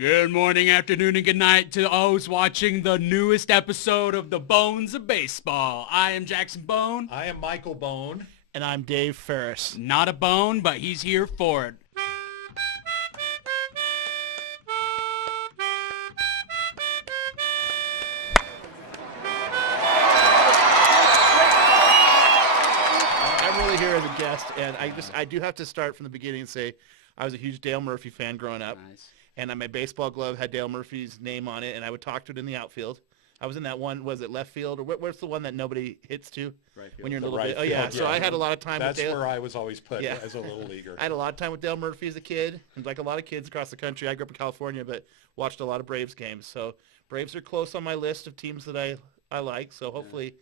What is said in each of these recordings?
Good morning, afternoon, and good night to those watching the newest episode of The Bones of Baseball. I am Jackson Bone. I am Michael Bone. And I'm Dave Ferris. Not a bone, but he's here for it. I'm really here as a guest, and I do have to start from the beginning and say I was a huge Dale Murphy fan growing up. Nice. And my baseball glove had Dale Murphy's name on it, and I would talk to it in the outfield. I was in that one, was it left field, or what's the one that nobody hits to? Right field. When you're in a The little right bit. Oh, yeah. field, So yeah. I had a lot of time That's with Dale. where I was always put Yeah. as a little leaguer. I had a lot of time with Dale Murphy as a kid, and like a lot of kids across the country. I grew up in California, but watched a lot of Braves games. So Braves are close on my list of teams that I like, so hopefully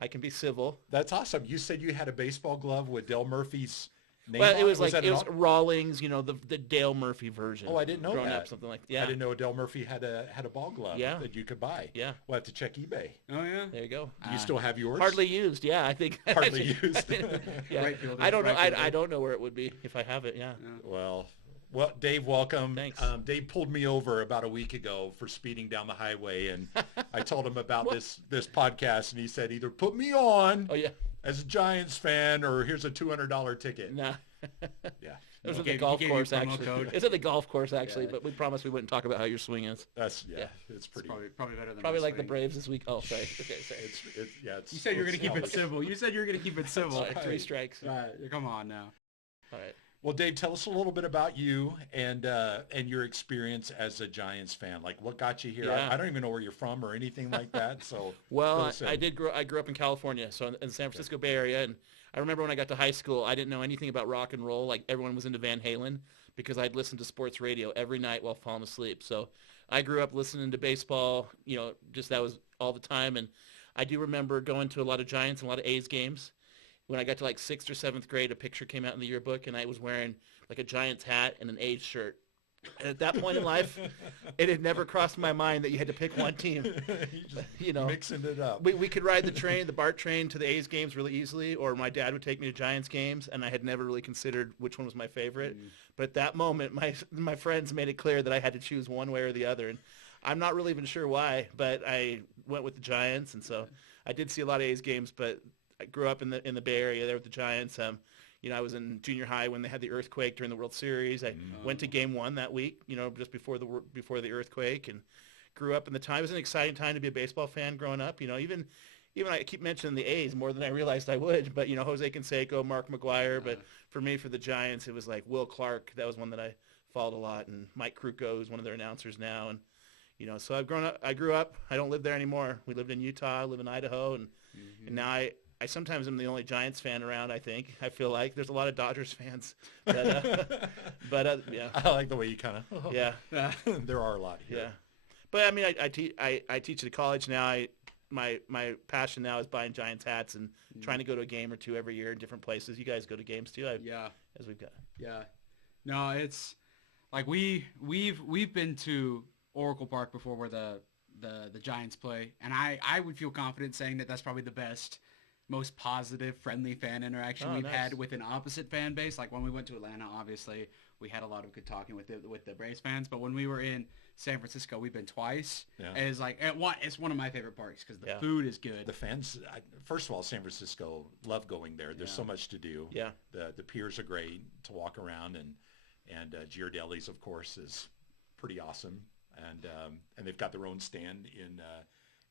I can be civil. That's awesome. You said you had a baseball glove with Dale Murphy's name Well, on it was that it was an Rawlings, the Dale Murphy version. Oh, I didn't know growing that. up, something like I didn't know Dale Murphy had a ball glove Yeah. that you could buy. Yeah. We'll have to check eBay. Oh, yeah? There you go. Do you still have yours? Hardly used, yeah. I think Hardly used. Yeah. Right fielder, I don't know. right fielder. I don't know where it would be if I have it. Yeah. Well, Dave, welcome. Thanks. Dave pulled me over about a week ago for speeding down the highway, and I told him about this podcast, and he said either put me on Oh yeah. as a Giants fan or here's a $200 ticket. Nah. Yeah. It was He at the gave- golf he gave you course promo actually. code. It's at the golf course actually, Yeah. but we promised we wouldn't talk about how your swing is. That's Yeah. it's It's pretty. probably better than Probably my like the swing. Braves this week. Oh, sorry. Okay, sorry. It's You said you were going to keep it it's- civil. You said you were going to keep it civil. Sorry, Right. 3 strikes. All right, come on now. All right. Well, Dave, tell us a little bit about you and your experience as a Giants fan. Like, what got you here? Yeah. I don't even know where you're from or anything like that. So, Well, fill us in. I grew up in California, so in the San Francisco Bay Area, and I remember when I got to high school, I didn't know anything about rock and roll. Like everyone was into Van Halen because I'd listen to sports radio every night while falling asleep. So I grew up listening to baseball, just that was all the time. And I do remember going to a lot of Giants and a lot of A's games. When I got to like 6th or 7th grade, a picture came out in the yearbook, and I was wearing like a Giants hat and an A's shirt. And at that point in life, it had never crossed my mind that you had to pick one team. You just mixing it up. We could ride the BART train to the A's games really easily, or my dad would take me to Giants games, and I had never really considered which one was my favorite. But at that moment, my friends made it clear that I had to choose one way or the other, and I'm not really even sure why, but I went with the Giants, and so I did see a lot of A's games, but I grew up in the Bay Area there with the Giants. I was in junior high when they had the earthquake during the World Series. I went to Game 1 that week, just before the earthquake, and grew up in the time. It was an exciting time to be a baseball fan growing up. Even I keep mentioning the A's more than I realized I would, but Jose Canseco, Mark McGuire. But for me, for the Giants, it was like Will Clark. That was one that I followed a lot, and Mike Krukow is one of their announcers now. And so I grew up. I don't live there anymore. We lived in Utah, I live in Idaho, and now I sometimes am the only Giants fan around, I think. I feel like there's a lot of Dodgers fans. But yeah. I like the way you kind of. Yeah. There are a lot here. Yeah. But I mean, I teach at a college now. My passion now is buying Giants hats and trying to go to a game or two every year in different places. You guys go to games too? Yeah. As we've got. Yeah. No, it's like we've been to Oracle Park before where the Giants play, and I would feel confident saying that that's probably the best, most positive, friendly fan interaction we've nice. had with an opposite fan base. Like when we went to Atlanta, obviously we had a lot of good talking with the Braves fans, but when we were in San Francisco, we've been twice. Yeah. And it's one of my favorite parks because the food is good. The fans, first of all, San Francisco, love going there. There's so much to do. Yeah. The piers are great to walk around, and Giardelli's, of course, is pretty awesome. And they've got their own stand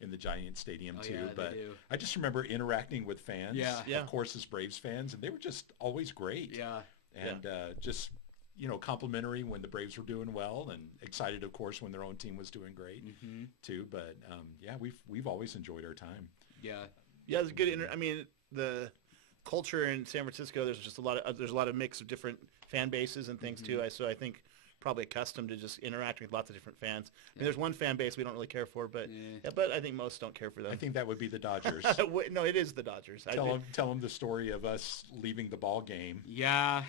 in the Giant Stadium too. Yeah, but they do. I just remember interacting with fans. Yeah. Yeah. Of course, as Braves fans, and they were just always great. Yeah. And just complimentary when the Braves were doing well, and excited, of course, when their own team was doing great too. But we've always enjoyed our time. Yeah. Yeah, it's good. I mean, the culture in San Francisco. There's just a lot of mix of different fan bases and things too. So I think probably accustomed to just interacting with lots of different fans. I mean, there's one fan base we don't really care for, but but I think most don't care for them. I think that would be the Dodgers. No, it is the Dodgers. Tell them the story of us leaving the ball game. Yeah.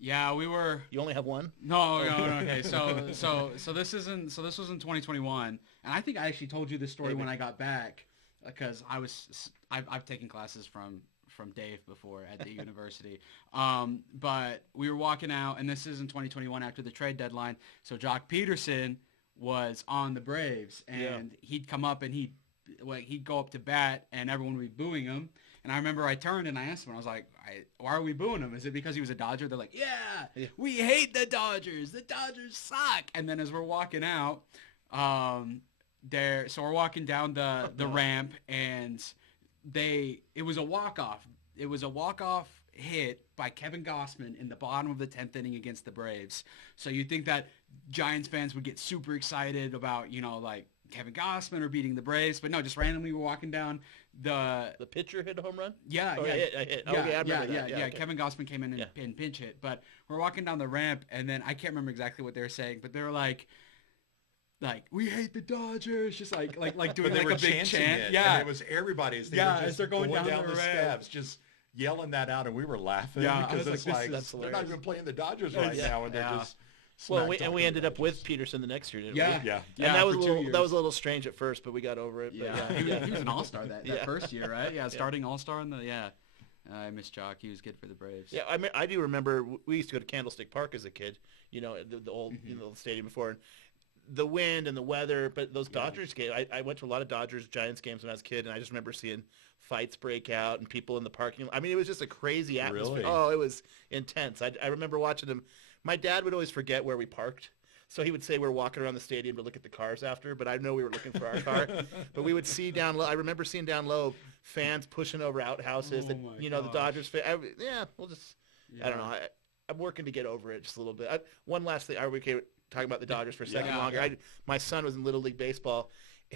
Yeah, we were. You only have one? No. Okay, so this was in 2021, and I think I actually told you this story when I got back, because I've taken classes from from Dave before at the university. But we were walking out, and this is in 2021 after the trade deadline. So Jock Peterson was on the Braves, and he'd come up and he'd go up to bat, and everyone would be booing him. And I remember I turned and I asked him, I was like, why are we booing him? Is it because he was a Dodger? They're like, yeah, we hate the Dodgers. The Dodgers suck. And then as we're walking out, so we're walking down the ramp, and it was a walk-off. It was a walk-off hit by Kevin Gossman in the bottom of the 10th inning against the Braves. So you think that Giants fans would get super excited about, like Kevin Gossman or beating the Braves, but no, just randomly we're walking down the pitcher hit a home run? Yeah, oh, yeah. Hit. Okay, I remember that. Yeah. Okay. Kevin Gossman came in and pinch hit, but we're walking down the ramp, and then I can't remember exactly what they were saying, but they were like we hate the Dodgers, just like doing like a big chant. It, yeah, and it was everybody as they're going down the steps, just yelling that out, and we were laughing because it's like they're not even playing the Dodgers right now, and they're just. Well, we ended up with Peterson the next year, didn't we? Yeah. And that was a little strange at first, but we got over it. Yeah, he was an all-star that first year, right? Yeah, starting all-star in the I miss Jock. He was good for the Braves. Yeah, I do remember we used to go to Candlestick Park as a kid. The old the stadium before. And the wind and the weather, but those Dodgers games, I went to a lot of Dodgers Giants games when I was a kid, and I just remember seeing fights break out and people in the parking lot. I mean, it was just a crazy atmosphere. Really? Oh, it was intense. I remember watching them. My dad would always forget where we parked, so he would say we're walking around the stadium to look at the cars after, but I know we were looking for our car. But we would see down low. I remember seeing down low fans pushing over outhouses. The Dodgers fan. I don't know. I'm working to get over it just a little bit. One last thing. Are we okay talking about the Dodgers for a second longer? Yeah. My son was in Little League Baseball,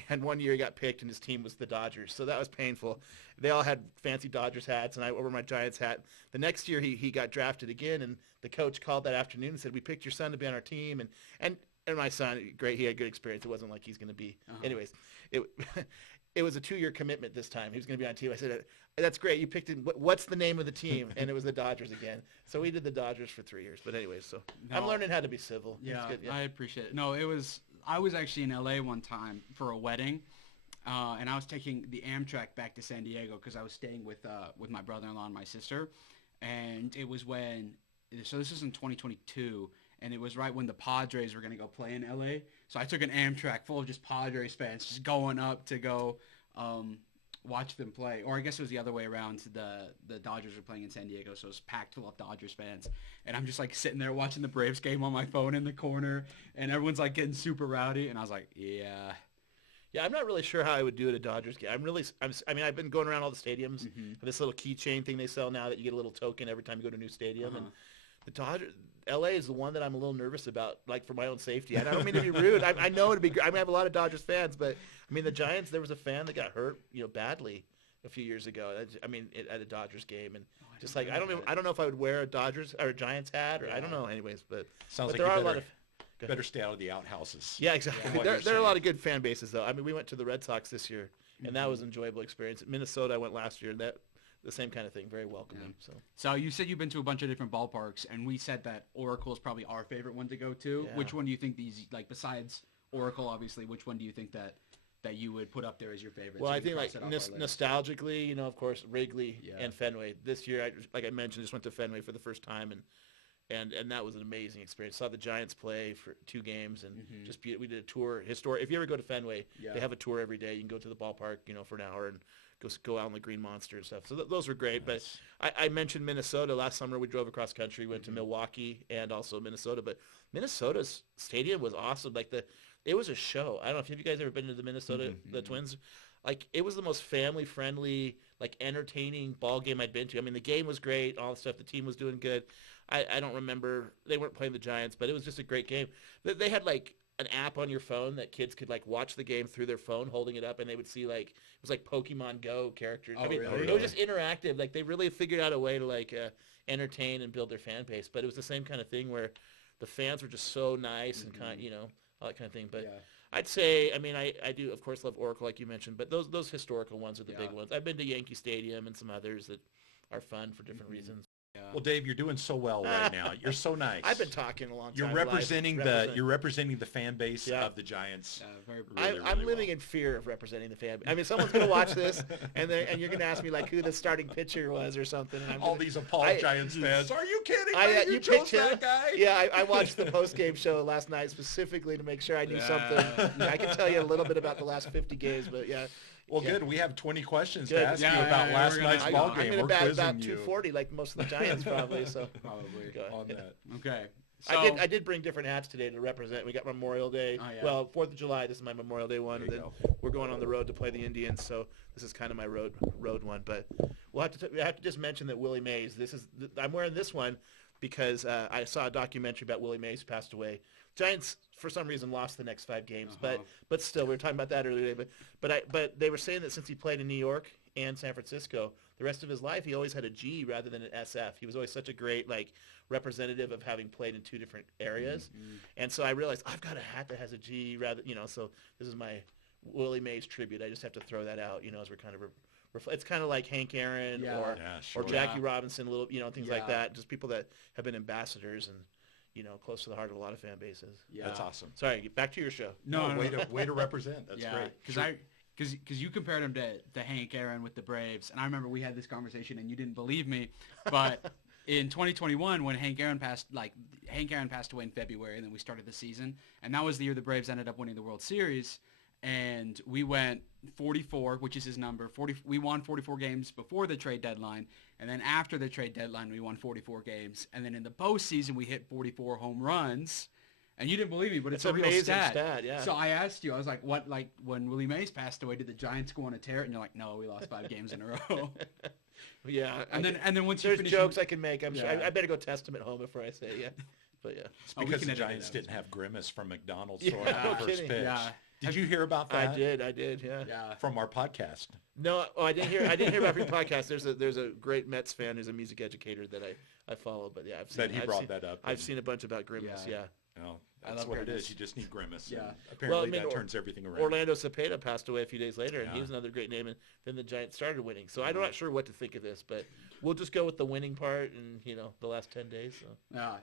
and one year he got picked, and his team was the Dodgers. So that was painful. They all had fancy Dodgers hats, and I wore my Giants hat. The next year he got drafted again, and the coach called that afternoon and said, we picked your son to be on our team. And my son, great, he had good experience. It wasn't like he's going to be. Anyways, it was a 2-year commitment this time. He was going to be on a team. I said, that's great. You picked him. What's the name of the team? And it was the Dodgers again. So we did the Dodgers for 3 years. But anyways, I'm learning how to be civil. Yeah, I appreciate it. No, I was actually in LA one time for a wedding, and I was taking the Amtrak back to San Diego because I was staying with my brother-in-law and my sister, and it was so this is in 2022, and it was right when the Padres were going to go play in LA. So I took an Amtrak full of just Padres fans just going up to go watch them play. Or I guess it was the other way around. The Dodgers were playing in San Diego, so it was packed full of Dodgers fans. And I'm just like sitting there watching the Braves game on my phone in the corner, and everyone's like getting super rowdy, and I was like, yeah. Yeah, I'm not really sure how I would do at a Dodgers game. I've been going around all the stadiums. This little keychain thing they sell now that you get a little token every time you go to a new stadium. And the Dodgers, LA is the one that I'm a little nervous about, like for my own safety. And I don't mean to be rude. I know it'd be great. I have a lot of Dodgers fans, but I mean the Giants. There was a fan that got hurt, badly a few years ago. At a Dodgers game, and I don't know if I would wear a Dodgers or a Giants hat, or I don't know. Anyways, but sounds like there are a lot of. Better stay out of the outhouses. Yeah, exactly. There are a lot of good fan bases, though. I mean, we went to the Red Sox this year, and that was an enjoyable experience. At Minnesota, I went last year, and the same kind of thing, very welcoming. So you said you've been to a bunch of different ballparks, and we said that Oracle is probably our favorite one to go to. Yeah. Which one do you think besides Oracle, obviously, which one do you think that you would put up there as your favorite? Well, I think nostalgically, of course, Wrigley and Fenway. This year, like I mentioned, just went to Fenway for the first time, and that was an amazing experience. Saw the Giants play for 2 games, and we did a tour. If you ever go to Fenway, they have a tour every day. You can go to the ballpark, for an hour and go out on the Green Monster and stuff. So those were great. Nice. But I mentioned Minnesota. Last summer we drove across country, went to Milwaukee and also Minnesota. But Minnesota's stadium was awesome. It was a show. I don't know if you guys ever been to the Minnesota, the Twins. It was the most family-friendly, entertaining ball game I'd been to. I mean, the game was great, all the stuff. The team was doing good. I don't remember. They weren't playing the Giants, but it was just a great game. They had, an app on your phone that kids could, watch the game through their phone, holding it up, and they would see, it was like Pokemon Go characters. Oh, really? It was just interactive. They really figured out a way to, entertain and build their fan base. But it was the same kind of thing where the fans were just so nice and all that kind of thing. But I'd say, I do, of course, love Oracle, like you mentioned, but those historical ones are the big ones. I've been to Yankee Stadium and some others that are fun for different reasons. Well, Dave, you're doing so well right now. You're so nice. I've been talking a long time. You're representing the fan base of the Giants. I'm living in fear of representing the fan base. I mean, someone's going to watch this, and you're going to ask me like who the starting pitcher was or something. And all these appalled Giants fans. Are you kidding me? You chose that guy? Yeah, I watched the post-game show last night specifically to make sure I knew something. I can tell you a little bit about the last 50 games, but yeah. Well, good. We have 20 questions to ask you about last night's ball game. I'm going to bat about 240 like most of the Giants probably. So probably on that. Okay. So, I did bring different hats today to represent. We got Memorial Day. Oh, yeah. Well, 4th of July. This is my Memorial Day one, and then we're going on the road to play the Indians. So this is kind of my road one. But we'll have to just mention that Willy Mays. I'm wearing this one because I saw a documentary about Willy Mays who passed away. Giants, for some reason, lost the next 5 games, but still, we were talking about that earlier today. But they were saying that since he played in New York and San Francisco, the rest of his life he always had a G rather than an SF. He was always such a great representative of having played in 2 different areas, and so I realized I've got a hat that has a G rather, So this is my Willy Mays tribute. I just have to throw that out, as we're kind of. It's kind of like Hank Aaron or Jackie Robinson, little things like that. Just people that have been ambassadors and. Close to the heart of a lot of fan bases. Yeah, that's awesome. Sorry, back to your show. No. Way to represent. That's great. Because you compared him to Hank Aaron with the Braves, and I remember we had this conversation, and you didn't believe me, but in 2021 when Hank Aaron passed away in February, and then we started the season, and that was the year the Braves ended up winning the World Series. And we went 44, which is his number. We won 44 games before the trade deadline. And then after the trade deadline, we won 44 games. And then in the postseason, we hit 44 home runs. And you didn't believe me, but it's a real stat. Yeah. So I asked you, I was like, what, when Willy Mays passed away, did the Giants go on a tear? And you're like, no, we lost 5 games in a row. Yeah. And then once there's jokes I can make. I'm sure. I better go test them at home before I say it. Yeah. But yeah. It's because the Giants didn't have Grimace from McDonald's throwing out the first pitch. Yeah. Did you hear about that? I did, yeah. From our podcast. No, I didn't hear about your podcast. There's a great Mets fan who's a music educator that I follow, but yeah, I've brought that up. I've seen a bunch about Grimace, yeah. No, that's what Grimace. It is. You just need Grimace. Yeah. Apparently that turns everything around. Orlando Cepeda passed away a few days later, and he was another great name, and then the Giants started winning. So I'm not sure what to think of this, but we'll just go with the winning part and, the last 10 days. So. Yeah.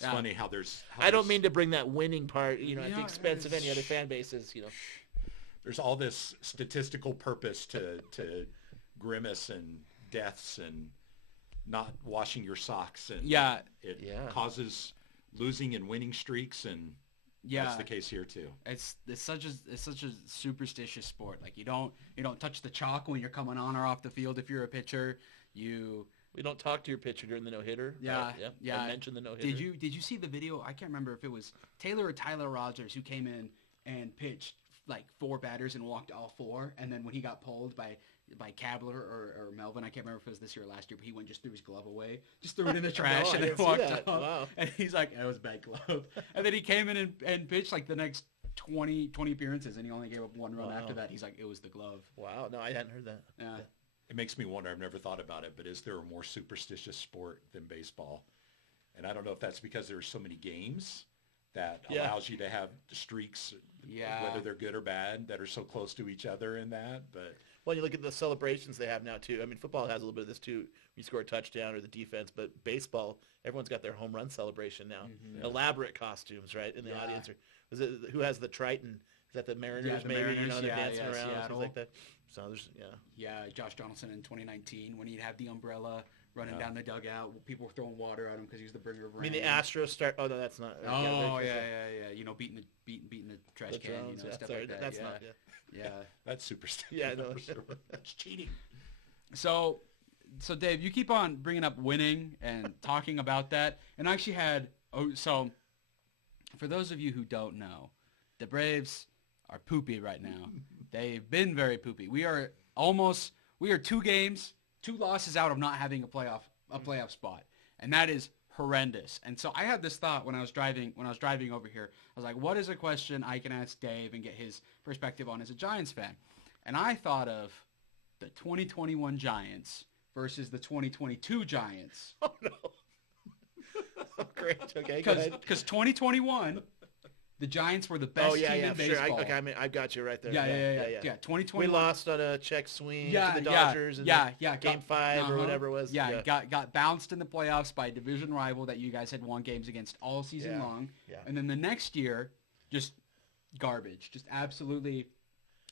It's funny how there's... I don't mean to bring that winning part, at the expense of any other fan bases, There's all this statistical purpose to Grimace and deaths and not washing your socks, and it causes losing and winning streaks, and that's the case here too. It's such a superstitious sport. Like you don't touch the chalk when you're coming on or off the field if you're a pitcher. We don't talk to your pitcher during the no-hitter. Yeah, right? yeah. I mentioned the no-hitter. Did you see the video? I can't remember if it was Taylor or Tyler Rogers who came in and pitched like 4 batters and walked all 4, and then when he got pulled by Kabler or Melvin, I can't remember if it was this year or last year, but he went just threw his glove away, just threw it in the trash, and then walked off. Wow. And he's like, "That was a bad glove." And then he came in and pitched like the next 20 appearances, and he only gave up 1 run after that. He's like, "It was the glove." Wow, no, I hadn't heard that. Yeah. It makes me wonder. I've never thought about it, but is there a more superstitious sport than baseball? And I don't know if that's because there's so many games that allows you to have streaks, whether they're good or bad, that are so close to each other in that. But well, you look at the celebrations they have now too. I mean, football has a little bit of this too. You score a touchdown or the defense, but baseball, everyone's got their home run celebration now. Mm-hmm. Elaborate costumes, right? In the audience, who has the Triton? Is that the Mariners? The maybe Mariners, they're dancing around and things like that. So there's Josh Donaldson in 2019 when he'd have the umbrella running down the dugout, people were throwing water at him because he was the bringer of rain. I mean, the Astros start. Oh no, that's not. Oh yeah. Beating the trash can, stuff like that. That's not. Yeah. That's superstition. Yeah, no, that's cheating. So Dave, you keep on bringing up winning and talking about that, and I actually had. So, for those of you who don't know, the Braves are poopy right now. They've been very poopy. We are 2 losses out of not having a playoff spot, and that is horrendous. And so I had this thought when I was driving over here. I was like, what is a question I can ask Dave and get his perspective on as a Giants fan? And I thought of the 2021 Giants versus the 2022 Giants. Oh no. Oh, great. Okay. Because 2021, the Giants were the best team in baseball. Sure. Okay, I got you right there. Yeah. 2021. We lost on a check swing to the Dodgers in Game 5 or whatever it was. Yeah, got bounced in the playoffs by a division rival that you guys had won games against all season long. Yeah. And then the next year, just garbage. Just absolutely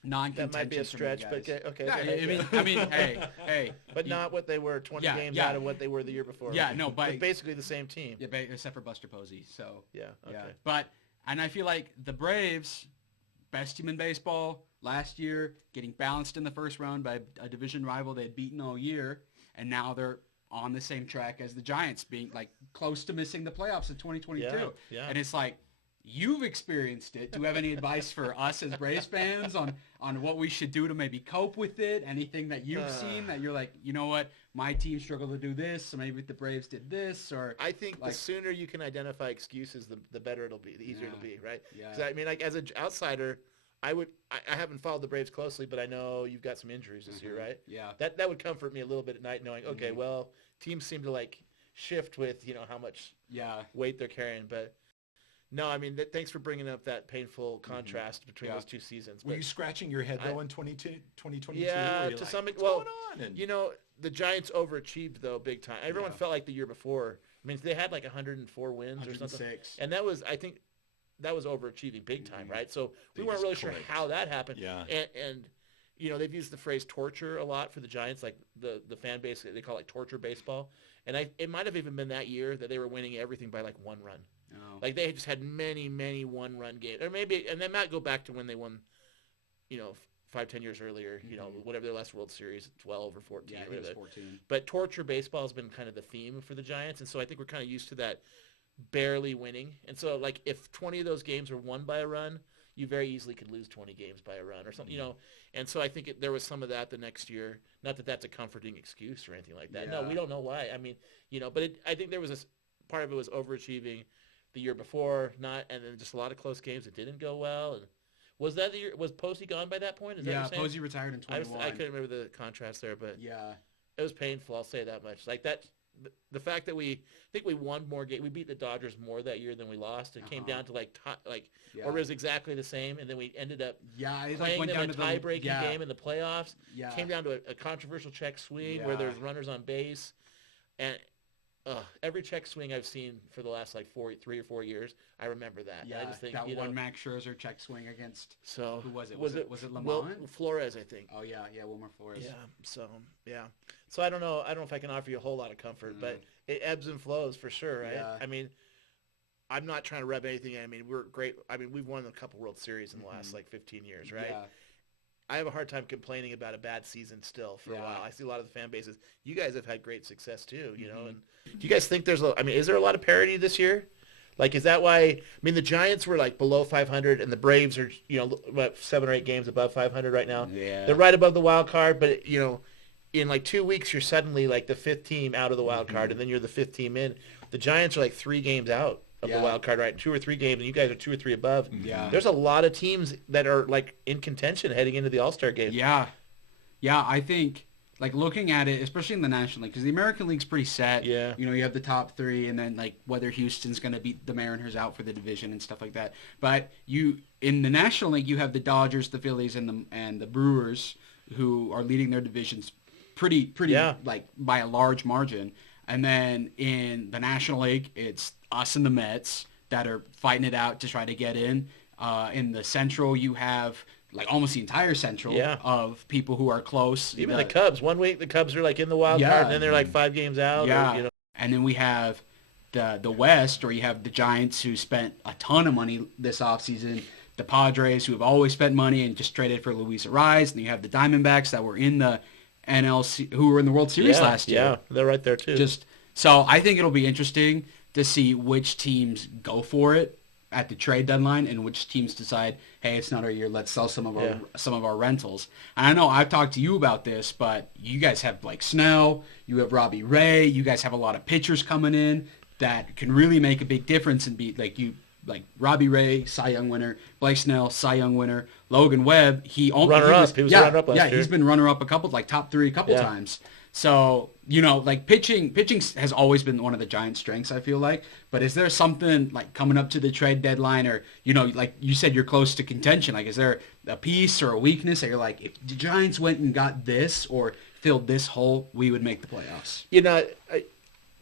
non-contention. That might be a stretch, but okay. Yeah, I mean, hey. But not what they were 20 games out of what they were the year before. Yeah, no, but basically the same team. Yeah, except for Buster Posey. So yeah. But I feel like the Braves, best team in baseball last year, getting bounced in the first round by a division rival they had beaten all year, and now they're on the same track as the Giants, being like close to missing the playoffs in 2022. Yeah. And it's like, you've experienced it. Do you have any advice for us as Braves fans on what we should do to maybe cope with it? Anything that you've seen that you're like, you know what, my team struggled to do this, so maybe the Braves did this, or I think the sooner you can identify excuses, the better it'll be, the easier it'll be, right? Yeah. 'Cause I mean, like as an outsider, I haven't followed the Braves closely, but I know you've got some injuries this year, right? Yeah. That would comfort me a little bit at night, knowing okay, well, teams seem to like shift with how much weight they're carrying, but. No, I mean, thanks for bringing up that painful contrast between those two seasons. Were you scratching your head, though, in 2022? Yeah, to some extent. Well, and the Giants overachieved, though, big time. Everyone felt like the year before. I mean, they had like 104 wins or something. And that was, I think, that was overachieving big time, right? So we weren't really sure how that happened. Yeah. And they've used the phrase torture a lot for the Giants, like the fan base, they call it torture baseball. And it might have even been that year that they were winning everything by like one run. Oh. Like they just had many, many one-run games, or maybe, and they might go back to when they won, 5-10 years earlier. Whatever their last World Series, 12 or 14. Yeah, I think it was 14. But torture baseball has been kind of the theme for the Giants, and so I think we're kind of used to that barely winning. And so, like, if 20 of those games were won by a run, you very easily could lose 20 games by a run or something, And so I think there was some of that the next year. Not that that's a comforting excuse or anything like that. Yeah. No, we don't know why. I mean, but I think there was part of it was overachieving the year before, and then just a lot of close games that didn't go well. And was that the year? Was Posey gone by that point? Is that what you're saying? Posey retired in 21. I couldn't remember the contrast there, but yeah, it was painful. I'll say that much. Like that, the fact that I think we won more games. We beat the Dodgers more that year than we lost. It came down to or it was exactly the same, and then we ended up playing them a tie-breaking game in the playoffs. Yeah, came down to a controversial check swing where there's runners on base, and. Every check swing I've seen for the last 3 or 4 years, I remember that. Yeah, and I just think that one Max Scherzer check swing against. So who was it? Was it Lamont? Flores, I think. Oh yeah, Wilmer Flores. Yeah. So I don't know. I don't know if I can offer you a whole lot of comfort, but it ebbs and flows for sure, right? Yeah. I mean, I'm not trying to rub anything in. I mean, we're great. I mean, we've won a couple World Series in the last 15 years, right? Yeah. I have a hard time complaining about a bad season still for a while. I see a lot of the fan bases. You guys have had great success too, And do you guys think is there a lot of parity this year? Like, is that why? I mean, the Giants were like below 500, and the Braves are, about 7 or 8 games above 500 right now. Yeah, they're right above the wild card, but in like 2 weeks, you're suddenly like the 5th team out of the wild card, and then you're the 5th team in. The Giants are like 3 games out of the wild card, right? 2 or 3 games, and you guys are 2 or 3 above. Yeah. There's a lot of teams that are like in contention heading into the All-Star game. Yeah. Yeah, I think like looking at it, especially in the National League, because the American League's pretty set. Yeah. You have the top 3, and then like whether Houston's going to beat the Mariners out for the division and stuff like that. But in the National League, you have the Dodgers, the Phillies, and the Brewers, who are leading their divisions pretty like by a large margin. And then in the National League, it's us and the Mets that are fighting it out to try to get in. In the Central, you have like almost the entire Central of people who are close. Even the Cubs. 1 week, the Cubs are like in the wild card, and then they're like 5 games out. Yeah. Or, And then we have the West, where you have the Giants, who spent a ton of money this offseason. The Padres, who have always spent money and just traded for Luis Ariz. And you have the Diamondbacks that were in the NLC, who were in the World Series last year. Yeah, they're right there too. So I think it'll be interesting to see which teams go for it at the trade deadline and which teams decide, hey, it's not our year, let's sell some of our rentals. And I know I've talked to you about this, but you guys have Blake Snell, you have Robbie Ray, you guys have a lot of pitchers coming in that can really make a big difference and be like Robbie Ray, Cy Young winner, Blake Snell, Cy Young winner, Logan Webb, he was runner-up last year. Yeah, he's been runner-up top 3 a couple times. So, like pitching has always been one of the Giants' strengths, I feel like. But is there something like coming up to the trade deadline, or, like you said, you're close to contention? Like, is there a piece or a weakness that you're like, if the Giants went and got this or filled this hole, we would make the playoffs?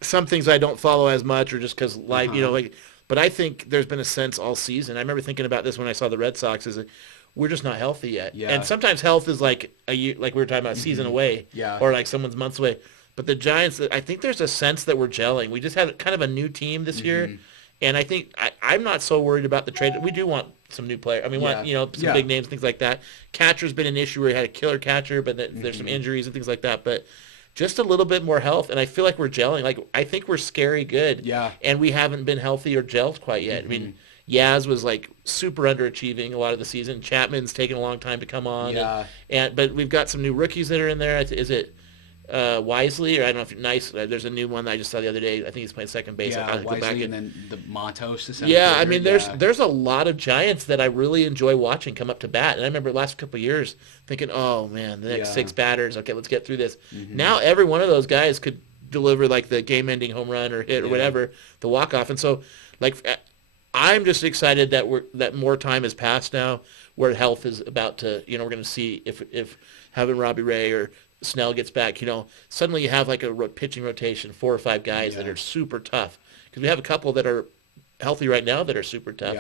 Some things I don't follow as much, or just because but I think there's been a sense all season. I remember thinking about this when I saw the Red Sox, is that we're just not healthy yet. Yeah. And sometimes health is like a year, like we were talking about, a season away, or like someone's months away. But the Giants, I think there's a sense that we're gelling. We just have kind of a new team this year, and I think I'm not so worried about the trade. We do want some new players. I mean, some big names, things like that. Catcher's been an issue where he had a killer catcher, but there's some injuries and things like that. But just a little bit more health, and I feel like we're gelling. Like, I think we're scary good. Yeah. And we haven't been healthy or gelled quite yet. I mean, Yaz was like super underachieving a lot of the season. Chapman's taken a long time to come on. Yeah. But we've got some new rookies that are in there. Is it Wisely, or I don't know if Nice? There's a new one that I just saw the other day. I think he's playing second base. Yeah, Wisely, and then the Matos. Yeah, I mean, there's a lot of Giants that I really enjoy watching come up to bat. And I remember the last couple of years thinking, oh man, the next 6 batters. Okay, let's get through this. Now every one of those guys could deliver like the game-ending home run or hit or whatever, the walk-off. And so, like, I'm just excited that more time has passed now, where health is about to. We're going to see if having Robbie Ray or Snell gets back, suddenly you have like a pitching rotation, 4 or 5 guys that are super tough. Because we have a couple that are healthy right now that are super tough,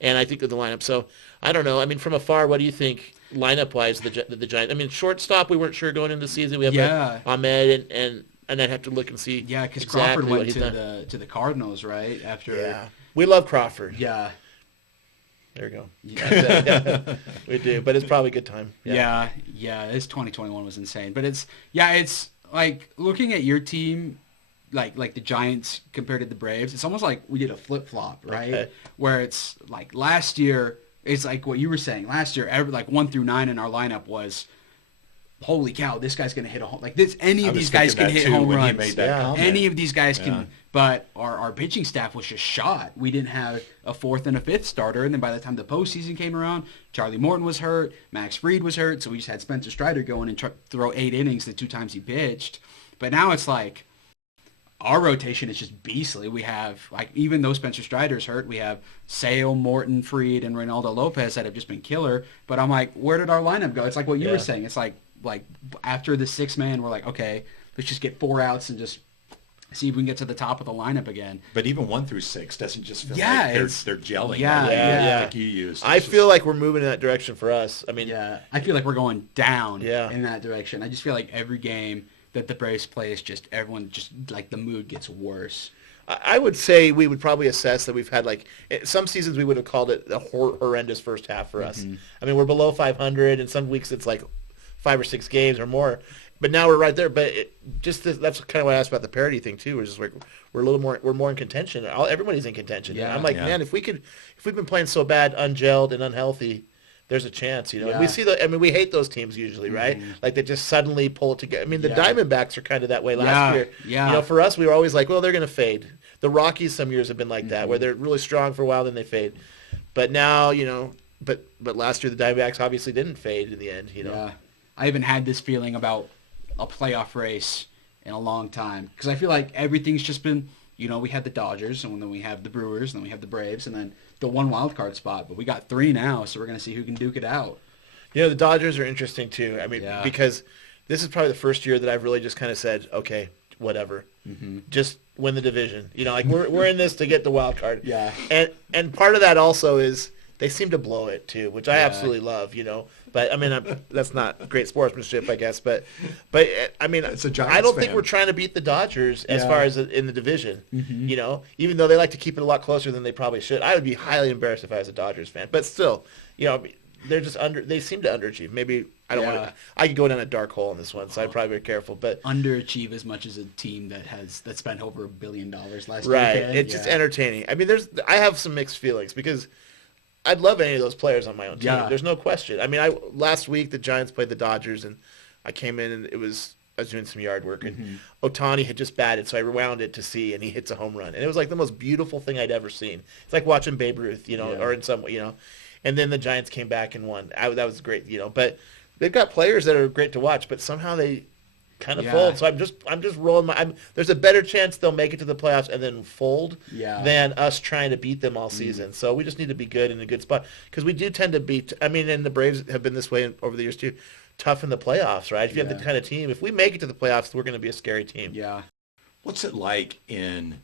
And I think of the lineup. So, I don't know. I mean, from afar, what do you think lineup-wise, the Giants? I mean, shortstop, we weren't sure going into the season. We have Ahmed, and I'd have to look and see. Yeah, because Crawford went to the Cardinals, right? After. We love Crawford. Yeah. There you go. Yeah. We do, but it's probably a good time. Yeah. This 2021 was insane, but it's like looking at your team, like the Giants compared to the Braves. It's almost like we did a flip flop, right? Okay. Where it's like last year, it's like what you were saying. Last year, 1 through 9 in our lineup was, holy cow, this guy's gonna hit a home. Like this, any of these guys can hit home runs. Any of these guys can. But our pitching staff was just shot. We didn't have a 4th and a 5th starter. And then by the time the postseason came around, Charlie Morton was hurt. Max Fried was hurt. So we just had Spencer Strider go in and throw 8 innings the 2 times he pitched. But now it's like our rotation is just beastly. We have, like, even though Spencer Strider's hurt, we have Sale, Morton, Fried, and Reynaldo Lopez that have just been killer. But I'm like, where did our lineup go? It's like what you were saying. It's like after the 6th man, we're like, okay, let's just get 4 outs and just see if we can get to the top of the lineup again. But even 1 through 6 doesn't just feel like they're gelling. Like you used. I feel like we're moving in that direction for us. I mean, I feel like we're going down in that direction. I just feel like every game that the Braves play is just everyone just like the mood gets worse. I would say we would probably assess that we've had like some seasons we would have called it a horrendous first half for us. I mean, we're below 500, and some weeks it's like 5 or 6 games or more. But now we're right there. But that's kind of what I asked about the parity thing too. We're just like we're more in contention. Everybody's in contention. Yeah, and I'm like, man, if we've been playing so bad, ungelled and unhealthy, there's a chance. And we see we hate those teams usually, right? Like they just suddenly pull it together. I mean, the Diamondbacks are kind of that way last year. Yeah. For us, we were always like, well, they're going to fade. The Rockies some years have been like that, where they're really strong for a while, then they fade. But now, but last year the Diamondbacks obviously didn't fade in the end. Yeah. I haven't had this feeling about a playoff race in a long time, because I feel like everything's just been, we had the Dodgers, and then we have the Brewers, and then we have the Braves, and then the 1 wild card spot. But we got 3 now, so we're going to see who can duke it out. The Dodgers are interesting too. I mean, because this is probably the first year that I've really just kind of said, okay, whatever, just win the division. Like we're in this to get the wild card. Yeah. And part of that also is they seem to blow it too, which I absolutely love. But I mean, that's not great sportsmanship, I guess. But I mean, I don't think we're trying to beat the Dodgers as far as in the division. Even though they like to keep it a lot closer than they probably should. I would be highly embarrassed if I was a Dodgers fan. But still, they're just they seem to underachieve. Maybe I don't want to. I could go down a dark hole in this one, so I'd probably be careful. But underachieve as much as a team that spent over $1 billion last year. Right. It's just entertaining. I mean, I have some mixed feelings because I'd love any of those players on my own team. Yeah. There's no question. I mean, last week the Giants played the Dodgers, and I came in and I was doing some yard work, and Ohtani had just batted, so I rewound it to see, and he hits a home run, and it was like the most beautiful thing I'd ever seen. It's like watching Babe Ruth, or in some way, And then the Giants came back and won. That was great, But they've got players that are great to watch, but somehow they kind of fold. So I'm just rolling there's a better chance they'll make it to the playoffs and then fold than us trying to beat them all season. So we just need to be good in a good spot because we do tend to beat. I mean, and the Braves have been this way over the years too. Tough in the playoffs, right? If you have the kind of team, if we make it to the playoffs, we're going to be a scary team. Yeah. What's it like in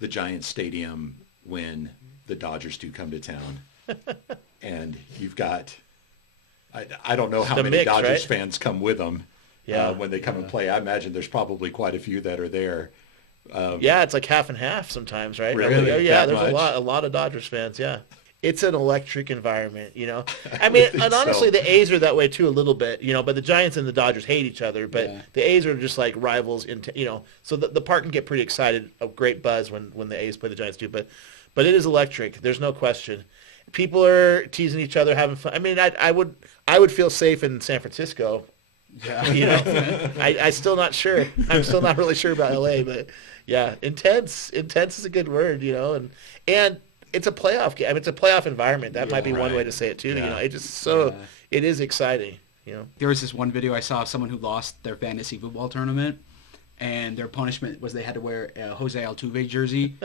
the Giants Stadium when the Dodgers do come to town? And you've got, I don't know how many Dodgers fans come with them when they come and play. I imagine there's probably quite a few that are there. It's like half and half sometimes, right? Really? Yeah, there's a lot of Dodgers fans, yeah. It's an electric environment, I mean, and honestly, the A's are that way too a little bit, but the Giants and the Dodgers hate each other, but the A's are just like rivals, so the park can get pretty excited, a great buzz when the A's play the Giants too, but it is electric. There's no question. People are teasing each other, having fun. I mean, I would feel safe in San Francisco. Yeah. I'm still not sure. I'm still not really sure about LA, but yeah, intense. Intense is a good word, and it's a playoff game. I mean, it's a playoff environment. That might be one way to say it too. Yeah. It just it is exciting. There was this one video I saw of someone who lost their fantasy football tournament, and their punishment was they had to wear a Jose Altuve jersey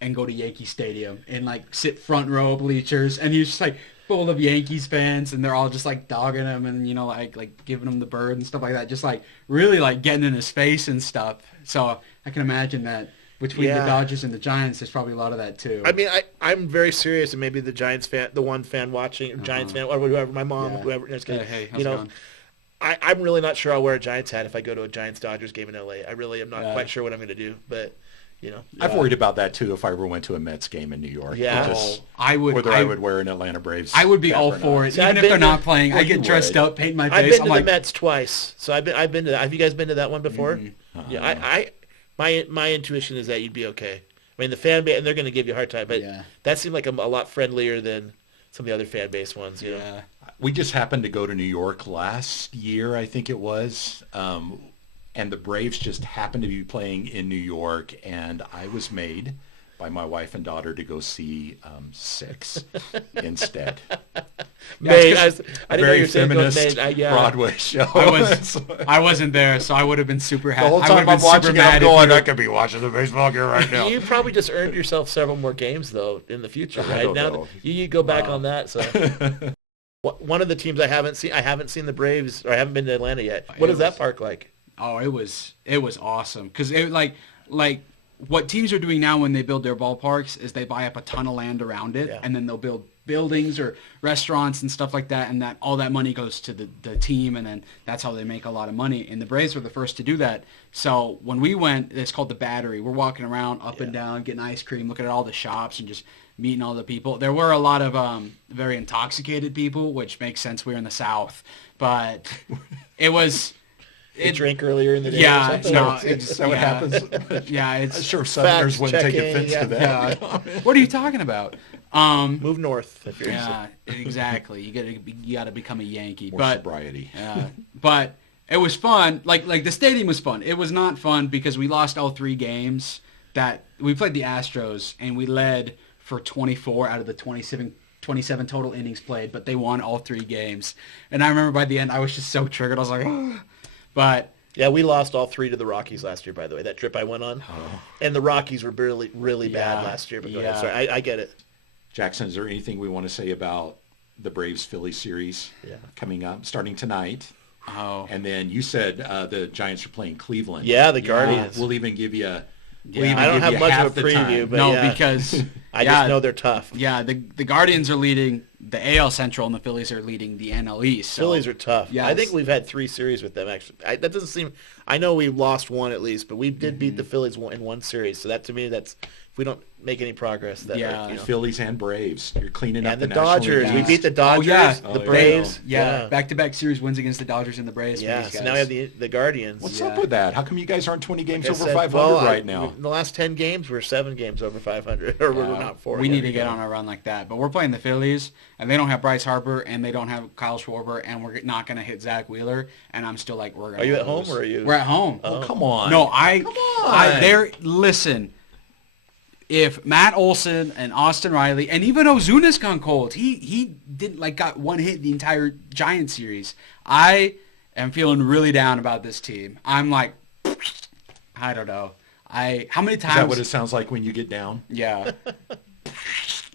and go to Yankee Stadium and like sit front row bleachers, and he's just like full of Yankees fans, and they're all just like dogging him and like giving him the bird and stuff like that, just like really like getting in his face and stuff. So I can imagine that between the Dodgers and the Giants, there's probably a lot of that too. I mean, I'm very serious, and maybe the Giants fan, the one fan watching, Giants fan, or whoever, my mom, whoever, just kidding, hey, how's it going? I'm really not sure I'll wear a Giants hat if I go to a Giants-Dodgers game in LA. I really am not quite sure what I'm going to do, but, I've worried about that, too, if I ever went to a Mets game in New York. Yeah. I would wear an Atlanta Braves I would be all for it. Even if they're not playing, I get dressed up, paint my face. I've been to the Mets twice, so I've been to that. Have you guys been to that one before? Mm-hmm. Yeah, my intuition is that you'd be okay. I mean, the fan base, and they're going to give you a hard time, but that seemed like a lot friendlier than some of the other fan base ones, Yeah. We just happened to go to New York last year, I think it was, and the Braves just happened to be playing in New York, and I was made by my wife and daughter to go see Six instead. Made, I didn't know you were saying feminist Broadway show. I wasn't there, so I would have been super happy. The whole time I'm watching it, I'm going, I could be watching the baseball game right now. You probably just earned yourself several more games, though, in the future, right? I don't know. You go back on that, so... One of the teams I haven't seen the Braves, or I haven't been to Atlanta yet. What is that park like? Oh, it was awesome because it like what teams are doing now when they build their ballparks is they buy up a ton of land around it, and then they'll build buildings or restaurants and stuff like that, and that all that money goes to the team, and then that's how they make a lot of money. And the Braves were the first to do that. So when we went, it's called the Battery. We're walking around up and down, getting ice cream, looking at all the shops, and just meeting all the people. There were a lot of very intoxicated people, which makes sense. We're in the South, but it was. They drank earlier in the day. Yeah, no, is that what happens? Yeah, I'm sure Southerners wouldn't take offense to that. Yeah. What are you talking about? Move north. If you're exactly. You gotta become a Yankee. More sobriety. But it was fun. Like the stadium was fun. It was not fun because we lost all 3 games. That we played the Astros and we led for 24 out of the 27 total innings played, but they won all 3 games. And I remember by the end, I was just so triggered. I was like, oh. But yeah, we lost all 3 to the Rockies last year, by the way, that trip I went on. And the Rockies were really, really bad last year. But go ahead. Sorry, I get it. Jackson, is there anything we want to say about the Braves-Phillies series coming up, starting tonight? Oh. And then you said the Giants are playing Cleveland. Yeah, the Guardians. We'll even give you I don't have much of a preview, but because I just know they're tough. Yeah, the Guardians are leading the AL Central and the Phillies are leading the NL East. So. Phillies are tough. Yes. I think we've had 3 series with them, actually. That doesn't seem... I know we lost 1 at least, but we did beat the Phillies in 1 series. So that, to me, that's... If we don't make any progress... That Phillies and Braves. You're cleaning up the Dodgers. League. We beat the Dodgers, the Braves. Back-to-back series wins against the Dodgers and the Braves. Yeah, so now we have the Guardians. What's up with that? How come you guys aren't 20 games over 500 right now? In the last 10 games, we're 7 games over 500. Or we're not 4. We need to get on a run like that. But we're playing the Phillies, and they don't have Bryce Harper, and they don't have Kyle Schwarber, and we're not going to hit Zach Wheeler. And I'm still like, we're going to Are you at home or are you? We're at home. Oh, come on. No, listen. If Matt Olson and Austin Riley and even Ozuna's gone cold, he didn't got 1 hit the entire Giant series. I am feeling really down about this team. I'm like, I don't know. How many times? Is that what it sounds like when you get down? Yeah.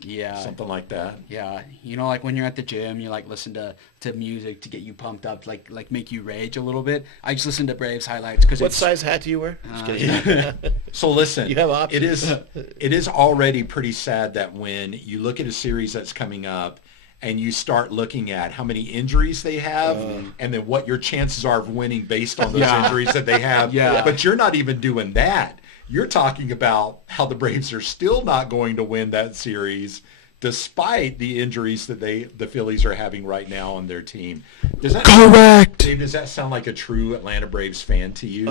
Yeah. Something like that. Yeah. You know, like when you're at the gym, you like listen to music to get you pumped up, like make you rage a little bit. I just listen to Braves highlights because What size hat do you wear? Just kidding. So listen, you have options. It is already pretty sad that when you look at a series that's coming up and you start looking at how many injuries they have and then what your chances are of winning based on those injuries that they have. Yeah. But you're not even doing that. You're talking about how the Braves are still not going to win that series despite the injuries that the Phillies are having right now on their team. Correct. Dave, does that sound like a true Atlanta Braves fan to you?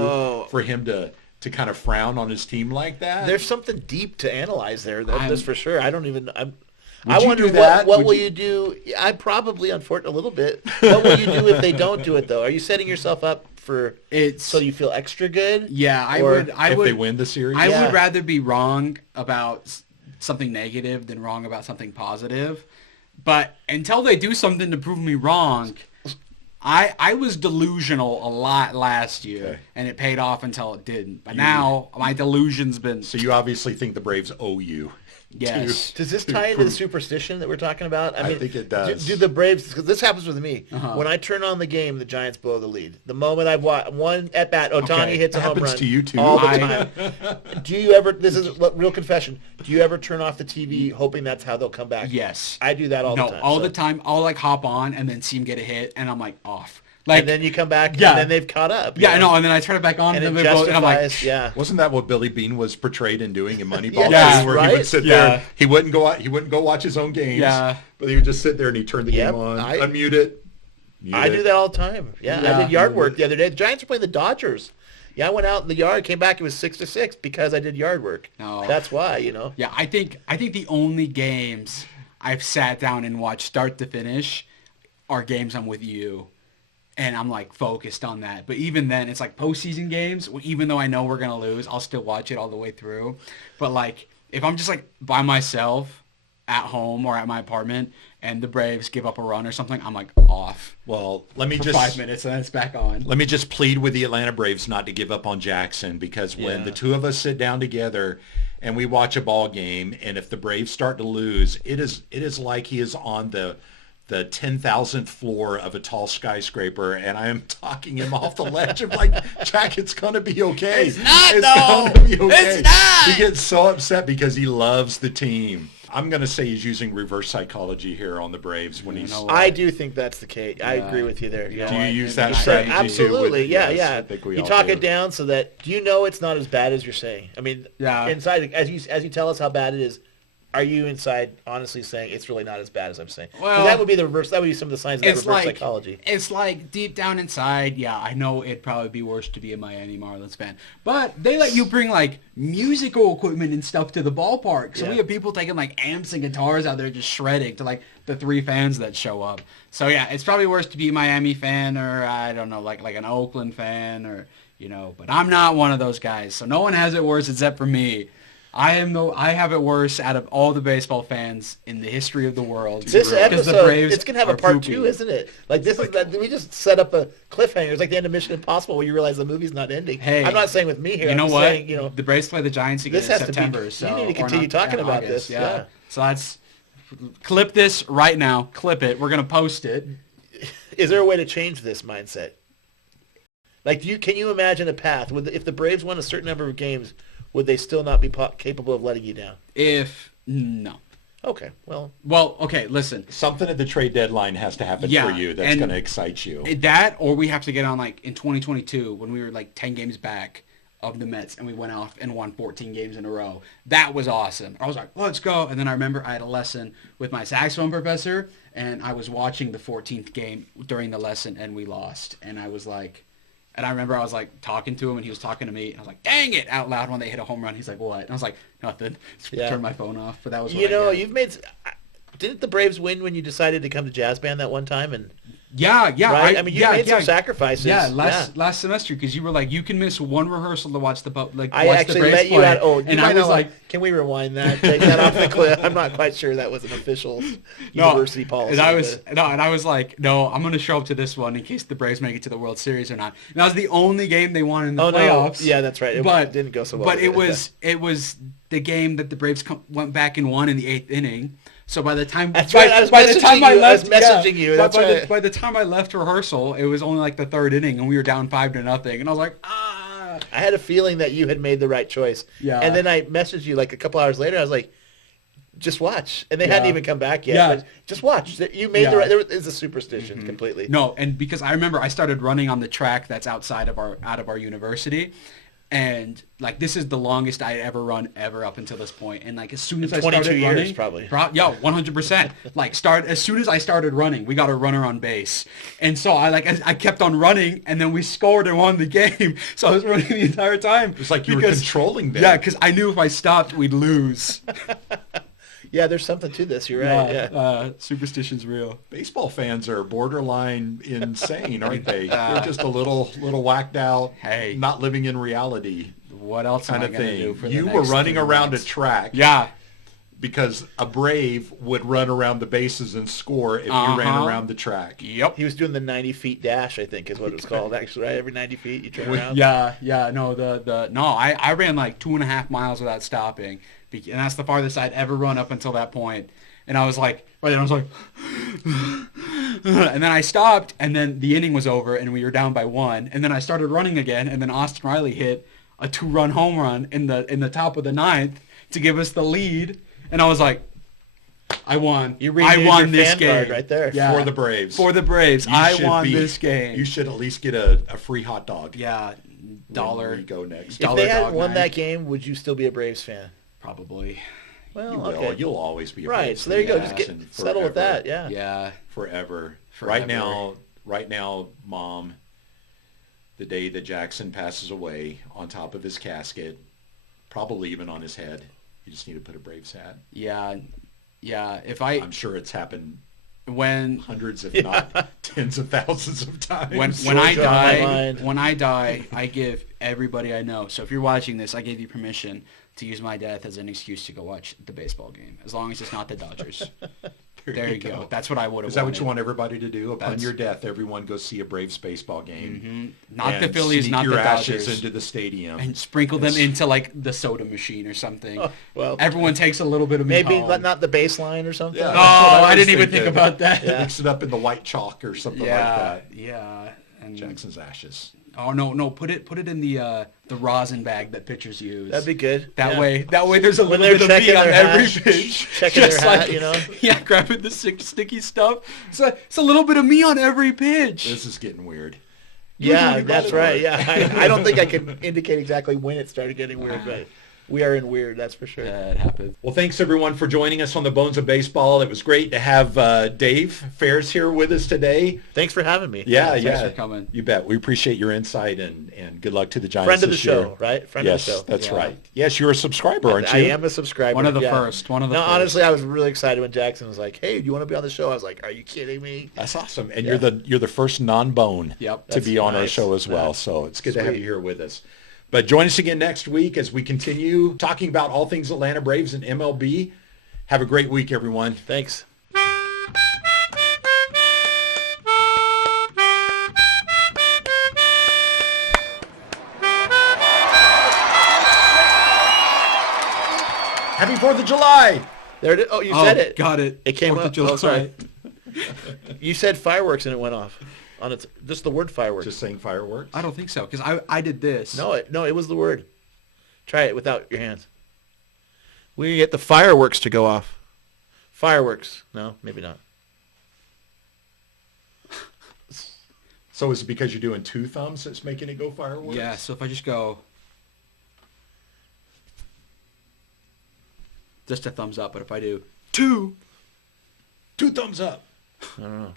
For him to kind of frown on his team like that? There's something deep to analyze there. That's for sure. I don't even. I wonder what will you do? I probably, unfortunately, a little bit. What will you do if they don't do it, though? Are you setting yourself up for so you feel extra good? Yeah, I would. would. If they win the series, I would rather be wrong about something negative than wrong about something positive. But until they do something to prove me wrong, I was delusional a lot last year, and it paid off until it didn't. But now my delusion's been. So you obviously think the Braves owe you. Yes. Does this tie into the superstition that we're talking about? I think it does. Do the Braves, because this happens with me. When I turn on the game, the Giants blow the lead. The moment I watch one at bat, Ohtani hits a home run. Happens to you too. All the time. Do you ever, this is a real confession, do you ever turn off the TV hoping that's how they'll come back? Yes. I do that all the time. All the time. I'll like hop on and then see him get a hit, and I'm like off. Like, and then you come back, and then they've caught up. Yeah, I know, and then I turn it back on, and then and I'm like, wasn't that what Billy Beane was portrayed in doing in Moneyball? Where he would sit there, he wouldn't go watch his own games, but he would just sit there and he'd turn the game on, unmute it. I do that all the time. Yeah, I did yard work the other day. The Giants were playing the Dodgers. Yeah, I went out in the yard, came back, it was 6-6 because I did yard work. No. That's why, you know. Yeah, I think the only games I've sat down and watched start to finish are games I'm with you. And I'm like focused on that. But even then, it's like postseason games. Even though I know we're gonna lose, I'll still watch it all the way through. But like, if I'm just like by myself at home or at my apartment, and the Braves give up a run or something, I'm like off. Well, let me for just 5 minutes and then it's back on. Let me just plead with the Atlanta Braves not to give up on Jackson, because when the two of us sit down together and we watch a ball game, and if the Braves start to lose, it is like he is on the 10,000th floor of a tall skyscraper, and I am talking him off the ledge. I'm like, Jack, it's going to be okay. It's not, though. Be okay. It's not. He gets so upset because he loves the team. I'm going to say he's using reverse psychology here on the Braves when he's... I do think that's the case. I agree with you there. Yeah. Do you use that strategy too? Absolutely. Yeah. I think we you all talk do. it down so that, do you know it's not as bad as you're saying? I mean, inside, as you tell us how bad it is, are you inside honestly saying it's really not as bad as I'm saying? Well, that would be the reverse. That would be some of the signs of that reverse psychology. It's like deep down inside, yeah, I know it'd probably be worse to be a Miami Marlins fan. But they let you bring like musical equipment and stuff to the ballpark. So we have people taking like amps and guitars out there just shredding to like the 3 fans that show up. So yeah, it's probably worse to be a Miami fan, or I don't know, like an Oakland fan, or you know. But I'm not one of those guys. So no one has it worse except for me. I have it worse out of all the baseball fans in the history of the world. This episode, it's gonna have a part 2, isn't it? Like this is we just set up a cliffhanger. It's like the end of Mission Impossible, where you realize the movie's not ending. Hey, I'm not saying with me here. You know I'm what? Saying, you know, the Braves play the Giants again in September. So you need to continue talking about this. Yeah. So that's clip this right now. Clip it. We're gonna post it. Is there a way to change this mindset? Like, can you imagine a path if the Braves won a certain number of games? Would they still not be capable of letting you down? No. Okay, well, okay, listen. Something at the trade deadline has to happen for you that's going to excite you. That, or we have to get on like in 2022 when we were like 10 games back of the Mets and we went off and won 14 games in a row. That was awesome. I was like, let's go. And then I remember I had a lesson with my saxophone professor, and I was watching the 14th game during the lesson, and we lost. And I was like... And I remember I was like talking to him and he was talking to me. And I was like, dang it, out loud when they hit a home run. He's like, what? And I was like, nothing. Turned my phone off. But that was you've made... Didn't the Braves win when you decided to come to jazz band that one time? And Yeah, right? I mean, you made some sacrifices. Yeah, last semester, because you were like, you can miss one rehearsal to watch the I watch actually the Braves let you play. out. Oh, and I was like, can we rewind that? Take that off the clip. I'm not quite sure that was an official university policy. And I was like, no, I'm gonna show up to this one in case the Braves make it to the World Series or not. And that was the only game they won in the playoffs. No. Yeah, that's right. It didn't go so well. But it was the game that the Braves went back and won in the 8th inning. So by the time I was messaging you. By the time I left rehearsal, it was only like the 3rd inning, and we were down 5-0, and I was like, ah. I had a feeling that you had made the right choice. Yeah. And then I messaged you like a couple hours later. I was like, just watch. And they hadn't even come back yet. Yeah. But just watch. You made the right. There is a superstition completely. No, and because I remember I started running on the track that's out of our university. And like this is the longest I ever run up until this point. And like as soon as I started 22 running, years probably. Yeah, 100%. Like as soon as I started running, we got a runner on base, and so I kept on running, and then we scored and won the game. So I was running the entire time. It's like you were controlling them. Yeah, because I knew if I stopped, we'd lose. Yeah, there's something to this. You're right. Yeah. Superstition's real. Baseball fans are borderline insane, aren't they? They're just a little whacked out. Hey, not living in reality. What else kind am I of thing? Do for you the were next running around months? a track. Yeah. Because a Brave would run around the bases and score if you ran around the track. Yep. He was doing the 90 feet dash, I think is what it was called. Actually, right? Every 90 feet you turn around. Yeah. No, I ran like 2.5 miles without stopping. And that's the farthest I'd ever run up until that point. And I was like, and then I stopped, and then the inning was over, and we were down by 1. And then I started running again, and then Austin Riley hit a 2-run home run in the top of the 9th to give us the lead. And I was like, I won. I won this game right there. Yeah. For the Braves. I won this game. You should at least get a free hot dog. Yeah, $1. We go next. If they had won that game, would you still be a Braves fan? Probably. Well, you will. okay. You'll always be a right. Braves So there you go. fan. Just settle with that. Yeah. Yeah. Forever. Right now, Mom, the day that Jackson passes away, on top of his casket, probably even on his head, you just need to put a Braves hat. Yeah. I'm sure it's happened when hundreds, if not tens of thousands of times. When I die, I give everybody I know. So if you're watching this, I gave you permission to use my death as an excuse to go watch the baseball game, as long as it's not the Dodgers. There you go. That's what I would have. Is that what you want everybody to do? Upon your death, everyone go see a Braves baseball game. Mm-hmm. Not the Phillies, not the Dodgers. Your ashes into the stadium and sprinkle them into like the soda machine or something. Oh, well, everyone takes a little bit of maybe not the baseline or something. Yeah, I didn't even think about that. Yeah. Mix it up in the white chalk or something like that. Yeah, and Jackson's ashes. Oh no! Put it in the rosin bag that pitchers use. That'd be good. That way there's a little bit of me on every pitch. Checking their hat, you know. Yeah, grabbing the sticky stuff. So it's a little bit of me on every pitch. This is getting weird. Yeah, that's right. Yeah, I don't think I can indicate exactly when it started getting weird, but we are in weird, that's for sure. Yeah, it happened. Well, thanks everyone for joining us on the Bones of Baseball. It was great to have Dave Ferris here with us today. Thanks for having me. Yeah. Thanks for coming. You bet. We appreciate your insight and good luck to the Giants. Friend of the this year. show, right? Friend of the show. Yes, that's right. Yes, you're a subscriber, aren't you? I am a subscriber. One of the first. No, honestly, I was really excited when Jackson was like, "Hey, do you want to be on the show?" I was like, "Are you kidding me?" That's awesome. And you're the first non-bone to be on our show as well. So it's good to have you here with us. But join us again next week as we continue talking about all things Atlanta Braves and MLB. Have a great week, everyone. Thanks. Happy 4th of July. There it is. Oh, you said it. Got it. It came 4th up. of July. Oh, sorry. You said fireworks and it went off. On its just the word fireworks. Just saying fireworks? I don't think so, because I did this. No, it was the word. Try it without your hands. We get the fireworks to go off. Fireworks. No, maybe not. So is it because you're doing 2 thumbs that's making it go fireworks? Yeah, so if I just go... Just a thumbs up, but if I do 2 thumbs up. I don't know.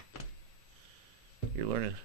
You're learning.